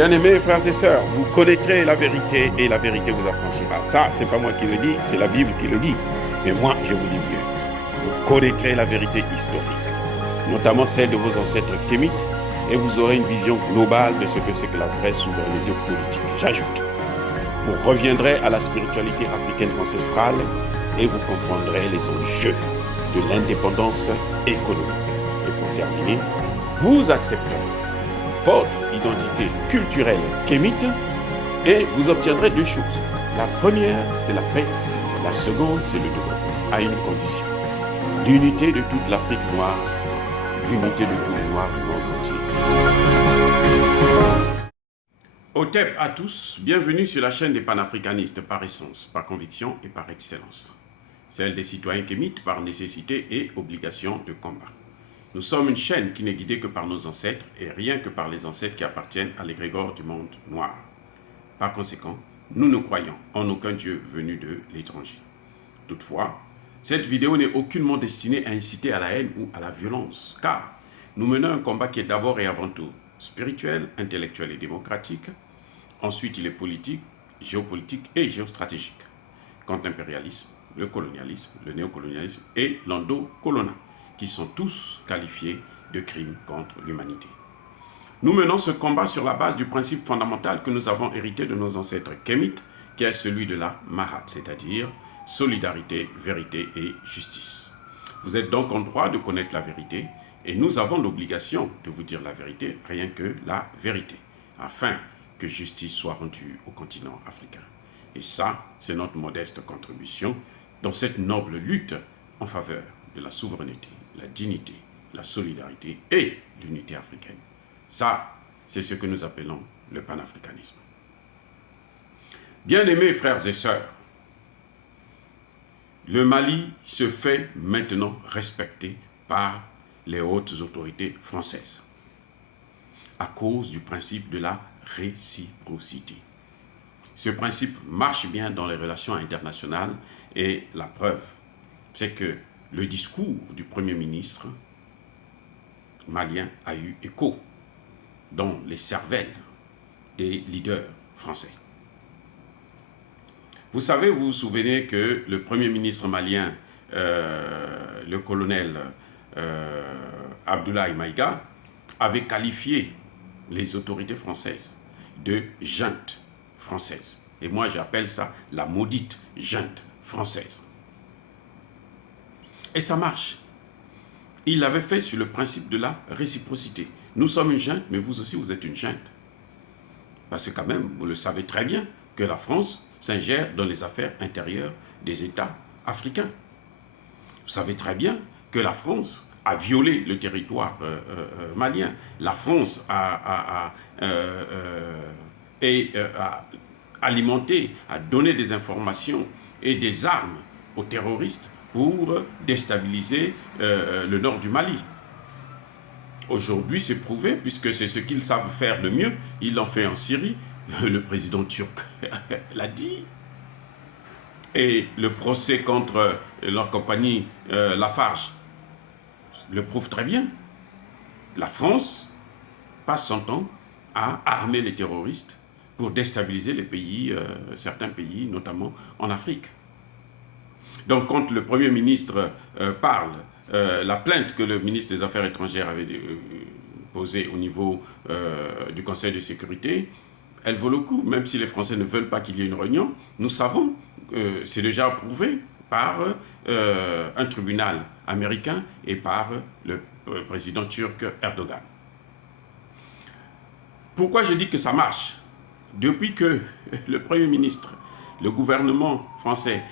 Bien-aimés frères et sœurs, vous connaîtrez la vérité et la vérité vous affranchira. Ça, c'est pas moi qui le dis, c'est la Bible qui le dit. Mais moi, je vous dis mieux. Vous connaîtrez la vérité historique, notamment celle de vos ancêtres kémites, et vous aurez une vision globale de ce que c'est que la vraie souveraineté politique. J'ajoute, vous reviendrez à la spiritualité africaine ancestrale et vous comprendrez les enjeux de l'indépendance économique. Et pour terminer, vous accepterez votre identité culturelle kémite et vous obtiendrez deux choses. La première, c'est la paix. La seconde, c'est le développement, à une condition. L'unité de toute l'Afrique noire, l'unité de tous les Noirs du monde entier. Otep à tous, bienvenue sur la chaîne des panafricanistes par essence, par conviction et par excellence. Celle des citoyens kémites par nécessité et obligation de combat. Nous sommes une chaîne qui n'est guidée que par nos ancêtres et rien que par les ancêtres qui appartiennent à l'égrégore du monde noir. Par conséquent, nous ne croyons en aucun Dieu venu de l'étranger. Toutefois, cette vidéo n'est aucunement destinée à inciter à la haine ou à la violence, car nous menons un combat qui est d'abord et avant tout spirituel, intellectuel et démocratique. Ensuite, il est politique, géopolitique et géostratégique, contre l'impérialisme, le colonialisme, le néocolonialisme et l'endocolonat, qui sont tous qualifiés de crimes contre l'humanité. Nous menons ce combat sur la base du principe fondamental que nous avons hérité de nos ancêtres kémites, qui est celui de la Mahat, c'est-à-dire solidarité, vérité et justice. Vous êtes donc en droit de connaître la vérité, et nous avons l'obligation de vous dire la vérité, rien que la vérité, afin que justice soit rendue au continent africain. Et ça, c'est notre modeste contribution dans cette noble lutte en faveur de la souveraineté, la dignité, la solidarité et l'unité africaine. Ça, c'est ce que nous appelons le panafricanisme. Bien-aimés frères et sœurs, le Mali se fait maintenant respecter par les hautes autorités françaises à cause du principe de la réciprocité. Ce principe marche bien dans les relations internationales et la preuve, c'est que le discours du Premier ministre malien a eu écho dans les cervelles des leaders français. Vous savez, vous vous souvenez que le Premier ministre malien, le colonel Abdoulaye Maïga, avait qualifié les autorités françaises de junte française. Et moi, j'appelle ça la maudite junte française. Et ça marche. Il l'avait fait sur le principe de la réciprocité. Nous sommes une junte, mais vous aussi, vous êtes une junte. Parce que quand même, vous le savez très bien, que la France s'ingère dans les affaires intérieures des États africains. Vous savez très bien que la France a violé le territoire malien. La France a alimenté, a donné des informations et des armes aux terroristes pour déstabiliser le nord du Mali. Aujourd'hui, c'est prouvé, puisque c'est ce qu'ils savent faire le mieux. Ils l'ont fait en Syrie. Le président turc l'a dit. Et le procès contre leur compagnie Lafarge le prouve très bien. La France passe son temps à armer les terroristes pour déstabiliser les pays, certains pays, notamment en Afrique. Donc, quand le Premier ministre parle, la plainte que le ministre des Affaires étrangères avait posée au niveau du Conseil de sécurité, elle vaut le coup, même si les Français ne veulent pas qu'il y ait une réunion. Nous savons, c'est déjà approuvé par un tribunal américain et par le président turc Erdogan. Pourquoi je dis que ça marche? Depuis que le Premier ministre, le gouvernement français,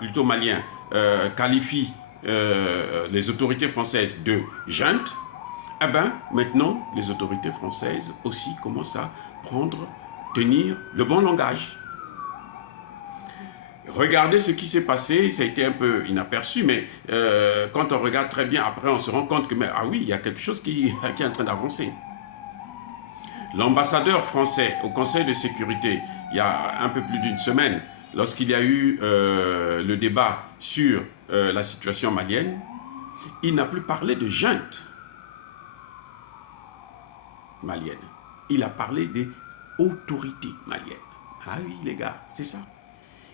plutôt malien, qualifie les autorités françaises de junte, eh bien, maintenant, les autorités françaises aussi commencent à tenir le bon langage. Regardez ce qui s'est passé, ça a été un peu inaperçu, mais quand on regarde très bien, après on se rend compte que, ah oui, il y a quelque chose qui est en train d'avancer. L'ambassadeur français au Conseil de sécurité, il y a un peu plus d'une semaine, lorsqu'il y a eu le débat sur la situation malienne, il n'a plus parlé de junte malienne. il a parlé des autorités maliennes. Ah oui, les gars, c'est ça.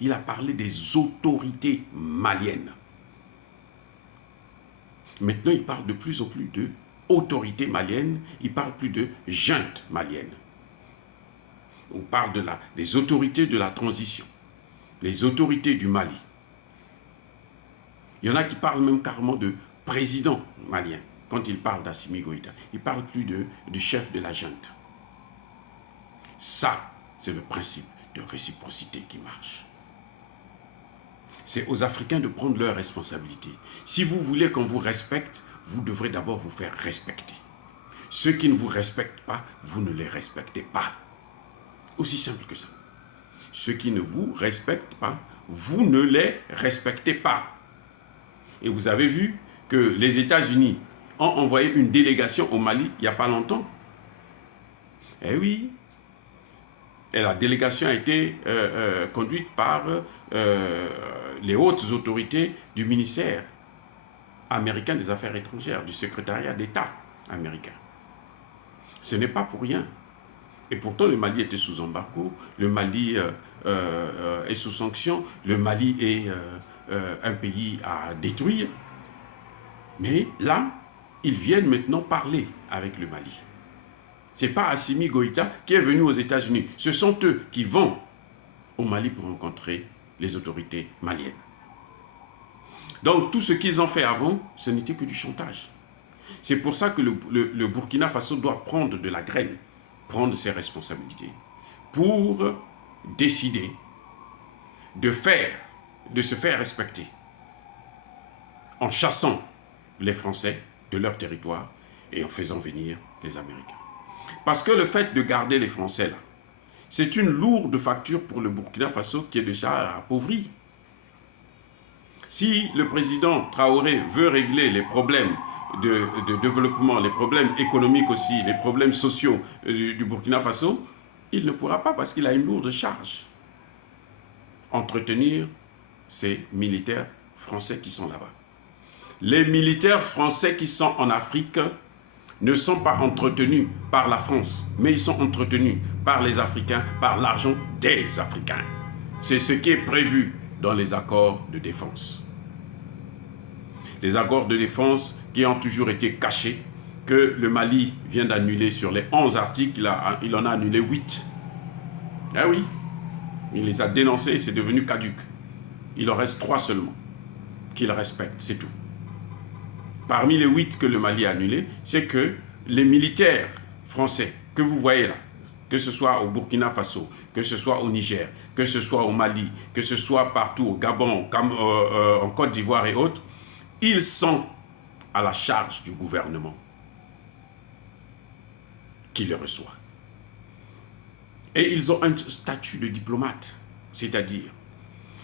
Il a parlé des autorités maliennes. Maintenant, il parle de plus en plus de autorités maliennes, il parle plus de junte malienne. On parle des autorités de la transition, les autorités du Mali. Il y en a qui parlent même carrément de président malien quand il parle d'Assimi Goïta. Il ne parle plus du chef de la junte. Ça, c'est le principe de réciprocité qui marche. C'est aux Africains de prendre leurs responsabilités. Si vous voulez qu'on vous respecte, vous devrez d'abord vous faire respecter. Ceux qui ne vous respectent pas, vous ne les respectez pas. Aussi simple que ça. Ceux qui ne vous respectent pas, vous ne les respectez pas. Et vous avez vu que les États-Unis ont envoyé une délégation au Mali il n'y a pas longtemps. Eh oui. Et la délégation a été conduite par les hautes autorités du ministère américain des Affaires étrangères, du secrétariat d'État américain. Ce n'est pas pour rien. Et pourtant, le Mali était sous embargo, le Mali est sous sanction, le Mali est un pays à détruire. Mais là, ils viennent maintenant parler avec le Mali. Ce n'est pas Assimi Goïta qui est venu aux États-Unis. Ce sont eux qui vont au Mali pour rencontrer les autorités maliennes. Donc, tout ce qu'ils ont fait avant, ce n'était que du chantage. C'est pour ça que le Burkina Faso doit prendre de la graine, prendre ses responsabilités, pour décider de se faire respecter, en chassant les Français de leur territoire et en faisant venir les Américains. Parce que le fait de garder les Français là, c'est une lourde facture pour le Burkina Faso qui est déjà appauvri. Si le président Traoré veut régler les problèmes de développement, les problèmes économiques aussi, les problèmes sociaux du Burkina Faso, il ne pourra pas parce qu'il a une lourde charge. Entretenir ces militaires français qui sont là-bas. Les militaires français qui sont en Afrique ne sont pas entretenus par la France, mais ils sont entretenus par les Africains, par l'argent des Africains. C'est ce qui est prévu dans les accords de défense. Les accords de défense qui ont toujours été cachés, que le Mali vient d'annuler sur les 11 articles, il en a annulé 8. Ah oui, il les a dénoncés et c'est devenu caduc. Il en reste 3 seulement qu'il respecte, c'est tout. Parmi les 8 que le Mali a annulés, c'est que les militaires français que vous voyez là, que ce soit au Burkina Faso, que ce soit au Niger, que ce soit au Mali, que ce soit partout au Gabon, en Côte d'Ivoire et autres, ils sont à la charge du gouvernement qui les reçoit. Et ils ont un statut de diplomate, c'est-à-dire,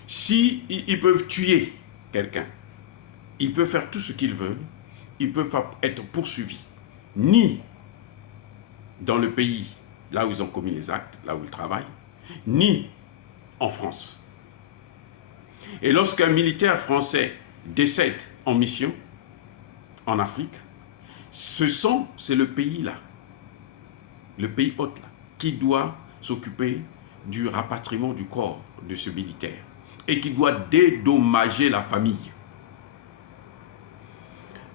s'ils peuvent tuer quelqu'un, ils peuvent faire tout ce qu'ils veulent, ils peuvent pas être poursuivis, ni dans le pays là où ils ont commis les actes, là où ils travaillent, ni en France. Et lorsqu'un militaire français décède en mission en Afrique, c'est le pays là, le pays hôte là, qui doit s'occuper du rapatriement du corps de ce militaire et qui doit dédommager la famille.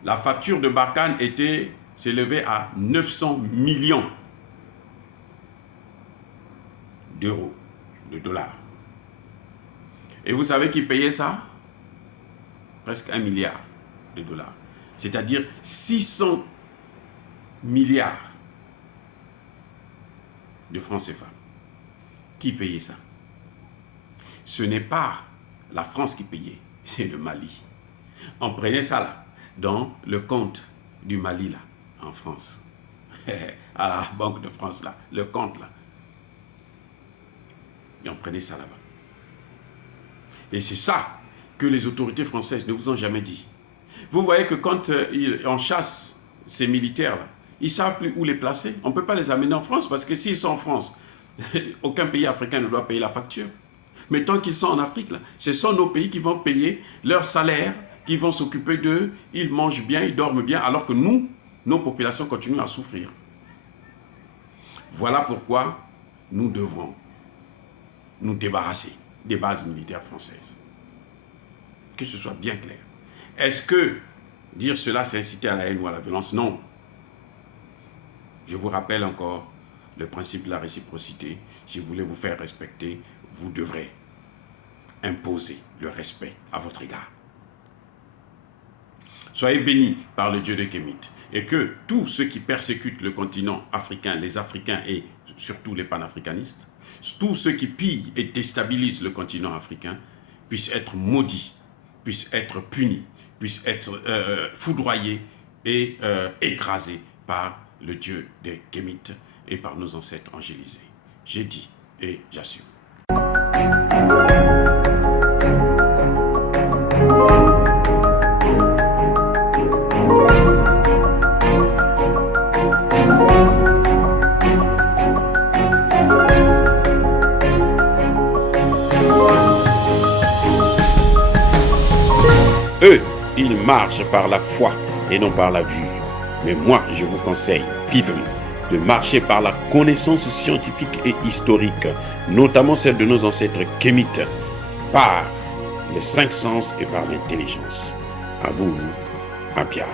La facture de Barkhane s'élevait à 900 millions d'euros, de dollars. Et vous savez qui payait ça? Presque 1 milliard de dollars. C'est-à-dire 600 milliards de francs CFA. Qui payait ça? Ce n'est pas la France qui payait, c'est le Mali. On prenait ça là, dans le compte du Mali là, en France. À la Banque de France là, le compte là. Et on prenait ça là-bas. Et c'est ça que les autorités françaises ne vous ont jamais dit. Vous voyez que quand on chasse ces militaires-là, ils ne savent plus où les placer. On ne peut pas les amener en France parce que s'ils sont en France, aucun pays africain ne doit payer la facture. Mais tant qu'ils sont en Afrique, là, ce sont nos pays qui vont payer leur salaire, qui vont s'occuper d'eux, ils mangent bien, ils dorment bien, alors que nous, nos populations continuent à souffrir. Voilà pourquoi nous devrons nous débarrasser des bases militaires françaises. Que ce soit bien clair. Est-ce que dire cela, c'est inciter à la haine ou à la violence? Non. Je vous rappelle encore le principe de la réciprocité. Si vous voulez vous faire respecter, vous devrez imposer le respect à votre égard. Soyez bénis par le Dieu de Kémit et que tous ceux qui persécutent le continent africain, les Africains et surtout les panafricanistes, tous ceux qui pillent et déstabilisent le continent africain puissent être maudits, puissent être punis, puissent être foudroyés et écrasés par le Dieu des Kémites et par nos ancêtres angélisés. J'ai dit et j'assume. Eux, ils marchent par la foi et non par la vue. Mais moi, je vous conseille vivement de marcher par la connaissance scientifique et historique, notamment celle de nos ancêtres kémites, par les 5 sens et par l'intelligence. Abou Abia.